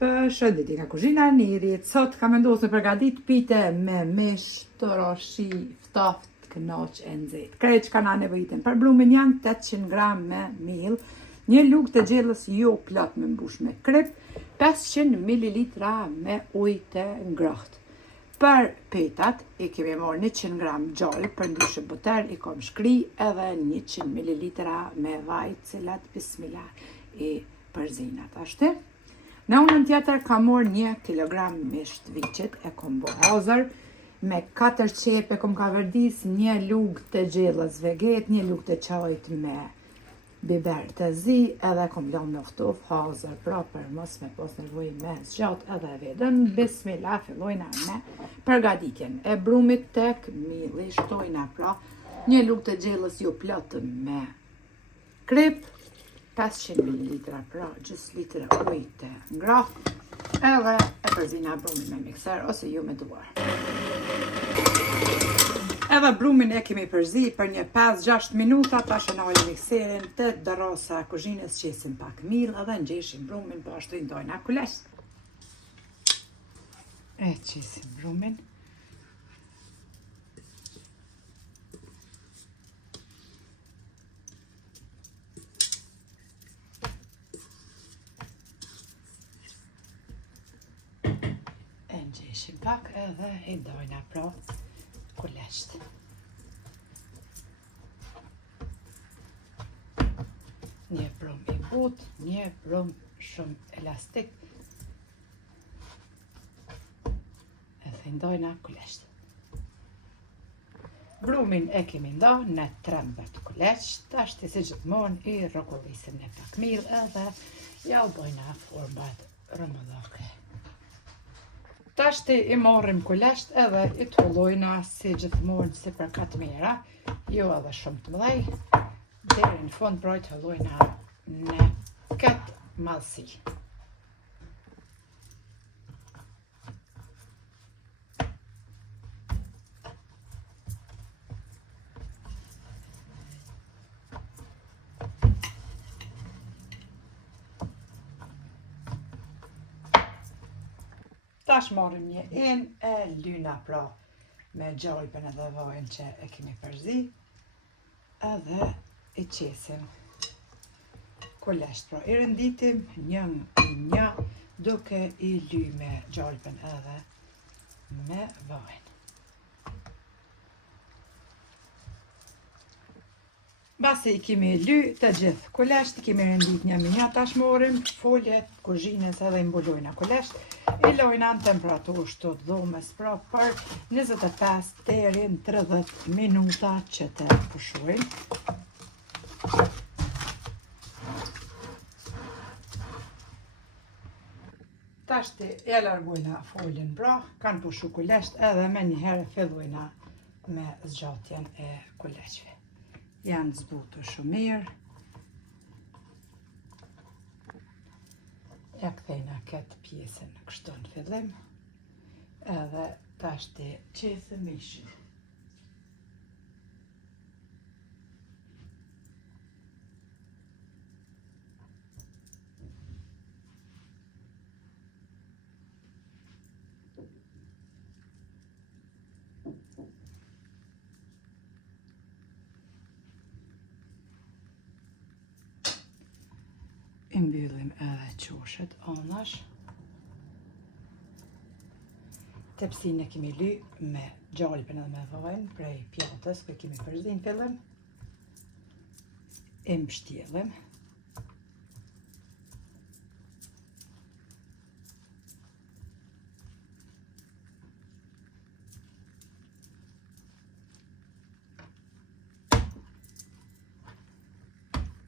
Përshëndetje nga kuzhina e Nirit. Sot kam vendosur të përgatit pite me mish, toroshi, ftoft, kënoq e nxehtë. Krejt që kanë nevojitën për blumin janë 800 gram me miell, një lugë të gjellës jo plot me mbush me krip, 500 ml me ujë të ngrohtë. Për petat i kemi marrë 100 gram gjallë, për ndyshe buter i kom shkri edhe 100 ml me vaj, cilat bismillah i përzinat ashtu. Në unën tjetër kam marrë 1 kilogram mish të viçit, e kom bo hazër, me 4 qepe kom ka verdis, 1 lugë të gjellës veget, 1 lugë të qajt me biber të zi, edhe kom lënë në ftof hazër, pra për mos me pos nevojë me zgjat edhe vedën. Bismillah, fillojna me përgatitjen e brumit tek mielli, shtojna pra 1 lugë të gjellës jo plot me krip, 500 ml pra gjys litre ujë të ngrohtë, edhe e përzina brumin me mikser ose ju me duar. Edhe brumin e kemi përzi për një 5-6 minuta, tash e nali mikserin të dërrosa kuzhinës, qesim pak miell edhe ngjeshim brumin, po ashtu i ndojna kulesh. E qesim brumin. Ngjeshim pak edhe i dojna pra kulesht. Një brum i but, një brum shumë elastik. Edhe i ndojna kulesht. Brumin e kemi ndo në 13 kulesht, tashti si gjithmonë i rrokollisim në pak miell edhe ja u bojna format rëmëllake. Tashti i marrim kulesht edhe i tullojna si gjithmonë si për 4 mera, jo edhe shumë të mëdhej, deri në fund pra i tullojna në këtë mallësi. Tash marrim një enë e lyna pra me gjalpën edhe vajin që e kemi përzi, edhe i qesim kulesht pra i renditim një duke i ly me gjalpën edhe me vajin. Basi i kemi ly të gjithë kulesht, i kemi rendit një tash marrim foljet kuzhinës edhe i mbulojna kulesht, i lojna në temperaturë shtot dhomës pra për 25 deri në 30 minuta që të pushojnë. Tashti e largojna foljen pra, kanë pushu kulesht edhe me njëherë fillojna me zgjatjen e kuleshve. Janë zbutur shumë mirë. Ja kthejna këtë pjesën kështu në fillim, edhe tashti qesëm mishin. I mbyllim edhe qoshet anash. Tepsinë e kemi ly me gjalpën edhe me vajin prej pjatës që kemi përzi në fillim. E mbështjellim.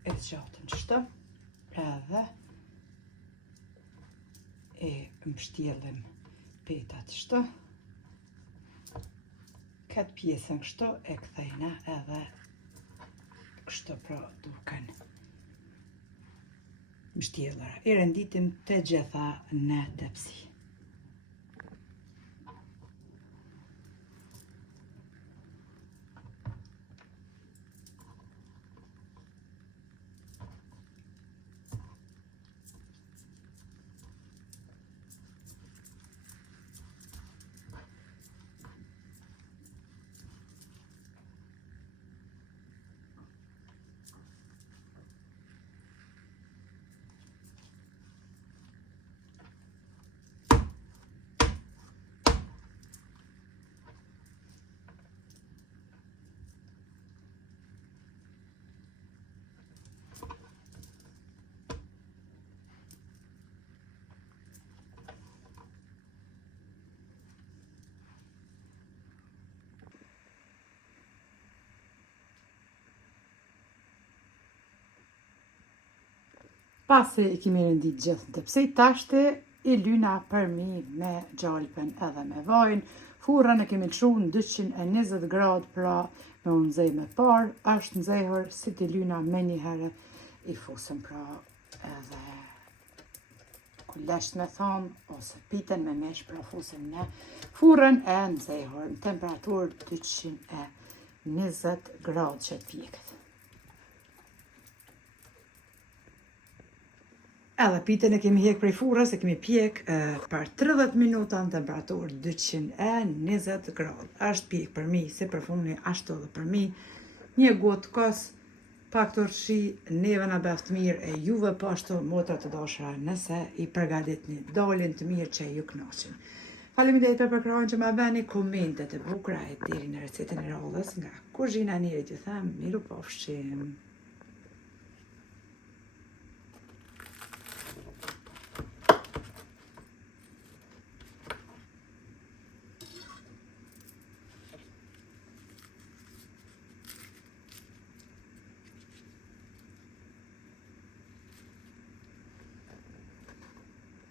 E zgjatëm qështu. Edhe e mbështjellim petat kështu. Këtë pjesën kështu e kthejna edhe kështu pra duken mbështjellura. I renditim të gjitha në tepsi. Pasi I kemi rëndit gjithë të pse tashti I lyna për mi me gjalpën edhe me vajin. Furrën e kemi lëshu në 220 gradë, pra me unë nxej me parë, është nxehur si t'i lyna me një herë I fusën pra edhe kulesht me thonë, ose piten me mesh pra fusën në furrën e nxehur në temperaturë 220 gradë që t'pjekët. Edhe pitën e kemi hek prej furrës, e kemi pjek për 30 minuta në temperaturë 220 gradë. Është pjek për mi, si për funi, ashtu edhe për mi. Një gotë kos, pak turshi, neve në beft mirë e juve po ashtu motra të dashura nëse I përgaditni dalin të mirë që ju kënaqin. Faleminderit për përkrahjen që ma bëni, komentet e bukura e deri në recetën e radhës nga kuzhina e Nirit, ju them miru pafshim.